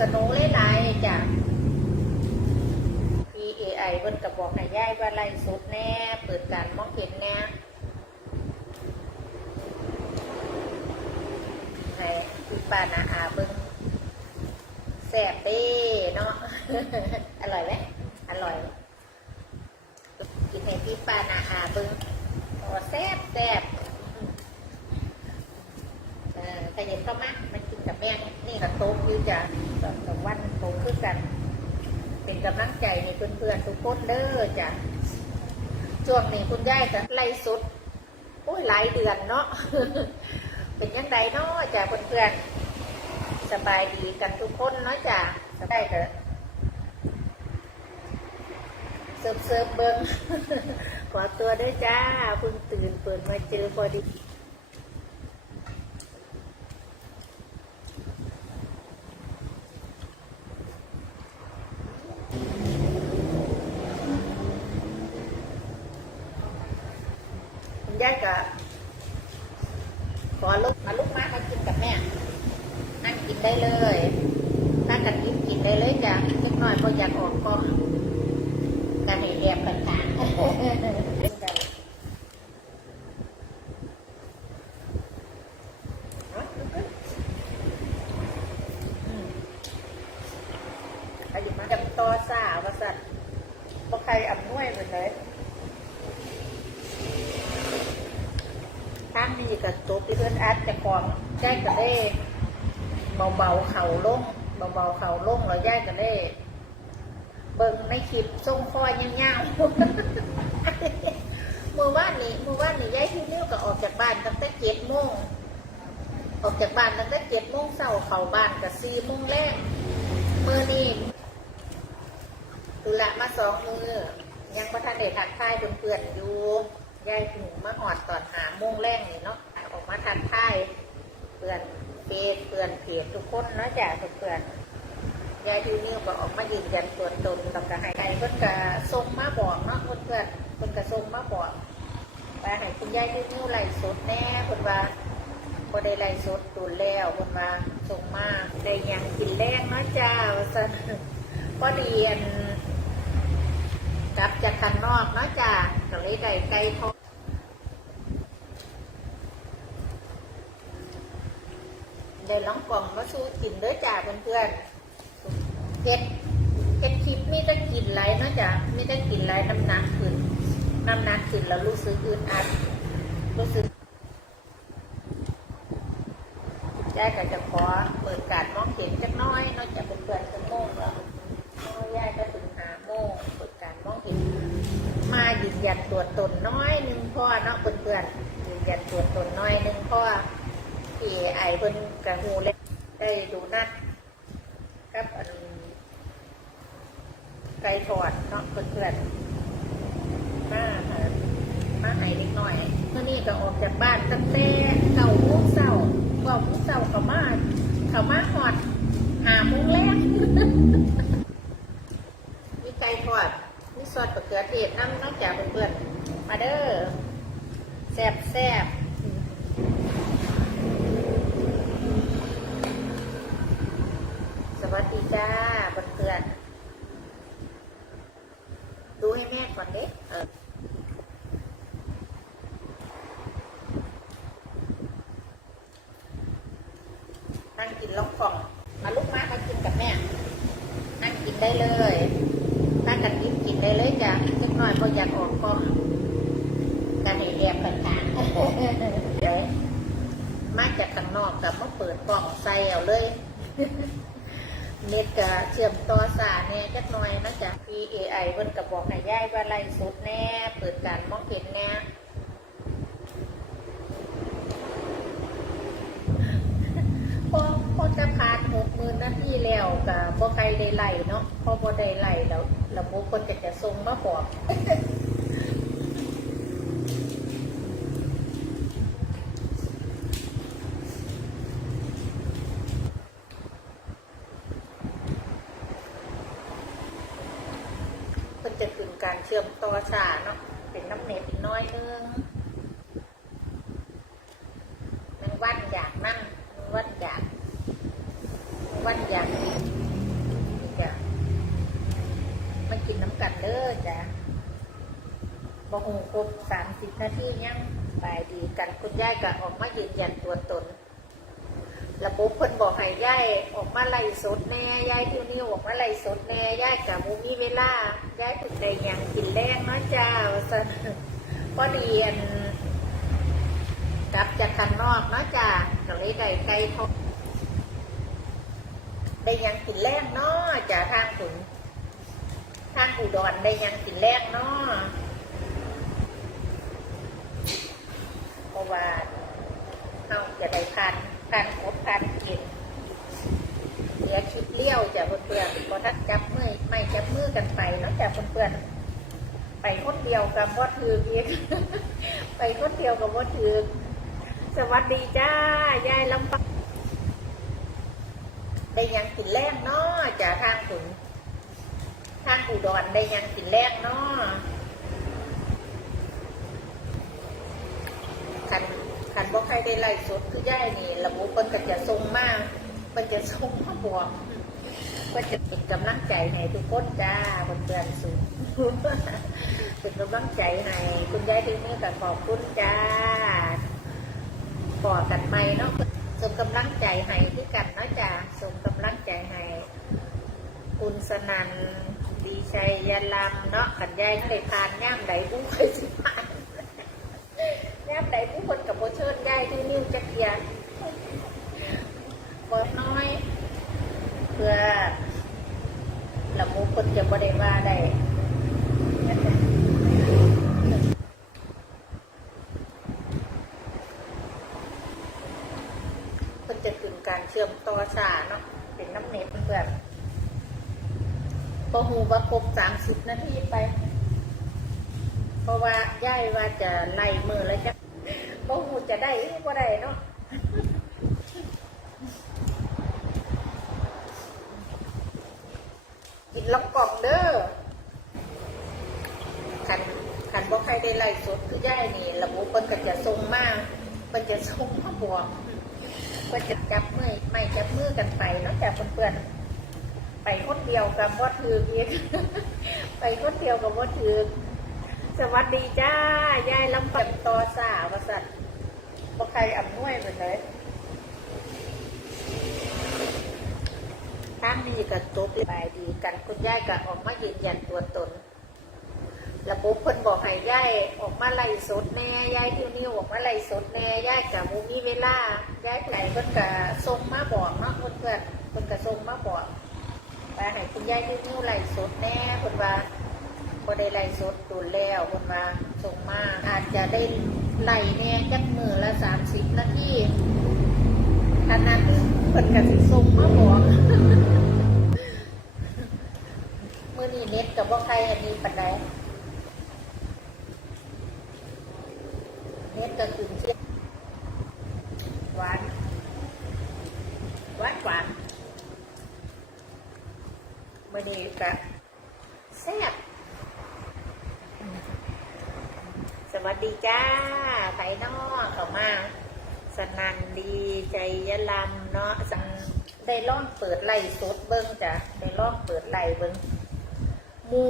สนุหลายๆจ้ะ PAI เพิ่นก็บอกให้ย้ายว่าไล่สุดแน่ เปิดการมองเห็นแน่ให้พี่ป้านาอาเบิ่งแซ่บเด้เนาะ อร่อยไหมอร่อย กินให้พี่ป้านาอาเบิ่งโอ้แซ่บแซ่บเออใครเห็นก็มามัน กับแม่นี่กับโต๊ะยูจ้ะกับกับวันโต๊ะคือกัน เป็นกำลังใจในเพื่อนๆทุกคนเด้อจ้ะช่วงนี้คุณยายจะไล่สุดโอ้ยหลายเดือนเนาะเป็นยังไงเนาะจ้ะเพื่อนๆสบายดีกันทุกคนเนาะจ้ะสบายเถอะเสิร์ฟเสิร์ฟเบิ้งขอตัวด้วยจ้าเพิ่งตื่นเปิดมาเจอพอดี คุณยายก็ขอลูกเอาลูกมามากินกับแม่ นั่งกิน ได้เลยถ้ากันกินกินได้เลยจ้ะเล็กน้อยพออยากออกก็กันให้แอบกันทางอายุมากับต่อสาวว่าสัตว์บ่ใครอ่ำนวยเหมือนเลยทางนี้กับตบที่เพื่อนอัดแต่ของแจ้งกันได้ เบาๆเข่าลงเบาๆเข่าลงเราแยกกันได้ เบิ่งในคลิปส่งคอยยาวๆเมื่อวานนี้เมื่อวานนี้ยายที่นิ้วก็ออกจากบ้านตั้งแต่เจ็ดโมงออกจากบ้านตั้งแต่เจ็ดโมงเช้าเข้าบ้านกับสี่โมงแรกมือนี้ตุละมาสองมือ ยังประทันเดทักทายเพื่อนๆอยู่ยายถึงมาหอดตอนหาโมงแรกนี่เนาะออกมาทักทายเพื่ อนเพื่อนเพจทุกคนนาะจ้ะเพื่อนยายยูนิวก็ออกมายืนยันตัวตนกับกระหายไก่เพิ่นก็ส่งมาบอกเนาะเพื่อนๆเพิ่นก็ส่งมาบอกว่าให้คุณยายยูนิวไล่สดแน่เพิ่นว่าบ่ได้ไล่สดดูแล้วเพิ่นว่าส่งมาได้ยังกินแรงเนาะจ้าว่าซั่นพอดีอันกลับจากข้างนอกเนาะจ้าก็เลยได้ไก่ทอด ได้ล้องกล่องมาสู้กินเด้อจ้าเพื่อนๆเก็ดเก็ดคลิปมีแต่กินไรนาะจ้ามีแต่กินไรน้ำหนักขึ้นน้ำหนักขึ้นแล้วรู้สึกอึดอัดรู้สึกยายก็จะขอเปิดการมองเห็นจักน้อยนอกจากเพื่อนๆจะโมงแล้วโอ้ยายก็ถึงหาโมงเปิดการมองเห็น มายืนยันตัวตนน้อยหนึ่งพ่อเนาะเพื่อนๆยืนยันตัวตนน้อยหนึ่งพ่อ พี่ไอเพิ่นกระหูเล็กได้ดูนัดกับอันไก่ทอดเนาะเพื่อนๆมาหามาให้เล็กน้อยเมื่อนี้ก็ออกจากบ้านตั้งแต่เก้าโมงเช้าเก้าโมงเช้าเขามาเขามาหอดหาโมงแรกมีไก่ทอดมีซอสมะเขือเทศน้ำนอกจากเพื่อนๆมาเด้อแซ่บแซ่บสวัสดี จ้าเพื่อนๆดูให้แม่ก่อนเด็กเออนั่งกินล่องกล่อง มาลูกมามากินกับแม่ นั่งกินได้เลยถ้ากันกินกินได้เลยจ้ะเล็กน้อยพออยากออกก็กันให้แอบกันทางเดี๋ยวมาจากข้างนอกกับมาเปิดกล่องใส่เอาเลย เน็ตกะเชื่อมต่อสายเนี่ยจักหน่อยนะจ๊ะ PAI เพิ่นก็บอกให้ย้ายว่าไล่สุดแน่ เปิดการมองเห็นแน่พอพอจะผ่านหกหมื่นนาทีแล้วก็บ่ใครได้ไล่เนาะพอบ่ได้ไล่แล้วระบบคนจะจะส่งมาบอก การเชื่อมต่อสาเนาะเป็นน้ำเน็ตน้อยนึงมันวันอยากนั่นมันวันอยากวันอยากกินจ้ะมากินน้ำกันเด้อจ้ะบะหูครบสามสิบนาทียังไปดีกันคุณยายก็ออกมายืนยันตัวตน ระบบเพิ่นบอกให้ยายออกมาไล่สดแน่ยายที่นี่ออกมาไล่สดแน่ยายกับมูมีเวลายายถึงได้ยังกินแรงนาะจ้าว่าซั่นพอดีอันกลับจากข้างนอกนะจ้าก็เลยได้ไก่ทอได้ยังกินแรงเนาะจ้าทางถึงทางอุดรได้ยังกินแรงเนาะเพราะว่าเราจะได้พันพันครบพันกินเหลือคลิปเพื่อนพอทักจับมือไม่จับมือกันไปนาะจ้ะเพื่อนไปคนเดียวกับว่าถืออีกไปคนเดียวกับว่าถือสวัสดีจ้ายายลำปางได้ยังกินแรงเนาะจ้ะทางถึงทางอุดรได้ยังกินแรงเนาะคันคันบ่ใครได้ไล่สดคือย่ายนี่ระบบเพิ่นก็จะส่งมาเพิ่นจะส่งมาบอก เพิ่นจะเป็นกำลังใจให้ทุกคนจ้าเพื่อนๆสูเป็นกำลังใจให้คุณยายที่นี่ก็ขอบคุณจ้าปอกันไหมเนาะส่งกำลังใจให้ที่กันเนาะจ้าส่งกำลังใจให้คุณสนันดีชัยยาลำเนาะกันยายได้ทานย่ามใดบุ้งเคยสิผ่านย่ามใดผู้คนกับโบเชิญยายที่นิ้วจะเกียร์บน้อย พื่อละมุคนจะบ่ได้ว่าได้เพิ่นจะถึงการเชื่อมต่อสาเนาะเป็นน้ำเน็ตเพื่อนพอหูว่าครบสามสิบนาทีไป เพราะว่าย่ายว่าจะไล่มือแล้วจะพอหูจะได้ก็ได้เนาะกินลำกล่องเด้อขันขันบ่ใครได้ไล่ สดคือย่ายนี่ระบบเพิ่นก็จะส่งมากเพิ่นจะส่งมาบอกก็จะจับมือไม่จับมือกันไปนอกจากเพื่อนๆไปคนเดียวกับว่าถืออีไปคนเดียวกับว่าถือสวัสดีจ้ายายลำปันตอสาวสัตว์บ่ใครอ่ำนวยเหมือนเลยทางดีกับจบไปดีกันคุณยายก็ออกมายืนยันตัวตน ระบบเพิ่นบอกให้ยายออกมาไล่สดแน่ยายที่นี่ออกมาไล่สดแน่ยายกับมูมีเวลายายไหนเพิ่นก็ส่งมาบอกเนาะเพื่นเพื่อนเพิ่นก็ส่งมาบอกว่าให้คุณยายที่นี่ไล่สดแน่เพิ่นว่าบ่ได้ไล่สดโดนแล้วเพิ่นว่าส่งมาอาจจะได้ไล่แน่จักมือละสามสิบนาทีท่านั้นเพิ่นก็สิส่งมาบอกมื้อนี้เน็ตกับบ่าใครอันนี้ปานใด เน็ตก็คือเชียหวาน หวานหวานมื่อนี้ก็แซ่บสวัสดีจ้าไผ่นอกเข้ามา สนันดีใจยะลำเนาะสังได้ล่องเปิดไหลสดเบิ้งจ้ะได้ล่องเปิดไหลเบิ้ง มู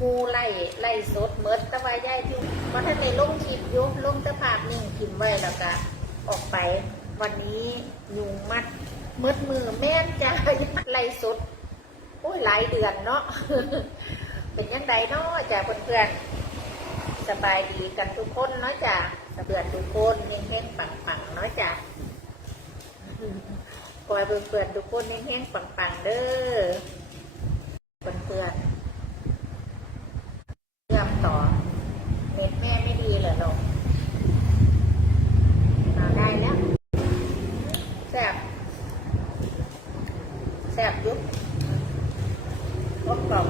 มูไล่ไล่สดเมิดตะวายย่ายที่ว่าท่านในลงคลิปยุบลงสภาพนิ่งพิมพ์ไว้แล้วก็ออกไปวันนี้ยุงมัดเมิดมือแม่นจ้าไล่สดโอ้ยหลายเดือนเนาะเป็นยังไงเนาะจ้าเพื่อนๆสบายดีกันทุกคนเนาะจ้าสเบือนทุกคนเฮงๆปังๆเนาะจ้าปล่อยเพื่อนๆทุกคนเฮงๆปังๆเด้อเพื่อนๆ เชื่อมต่อ เน็ตแม่ไม่ดีเหรอลูกเอาได้แล้วแซ่บแซ่บยุบกรอบกรอบ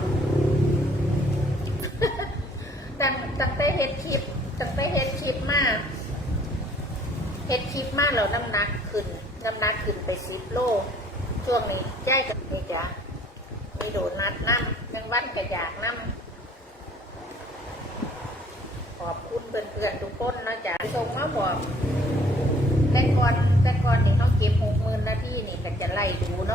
ตั้งตั้งแต่เฮ็ดคลิปตั้งแต่เฮ็ดคลิปมาเฮ็ดคลิปมาแล้วน้ำ หนักขึ้นน้ำหนักขึ้นไปสิบโล ช่วงนี้ใจกับนี่จ้ะมีโดนัดน้ำยังวันกระยากน้ำขอบคุณเพื่อนๆทุกคนนะจ๊ะส่งมาบอกแต่ก่อนแต่ก่อนนี่เขาเก็บหกหมื่นนาทีนี่ก็จะไล่ดูเนาะ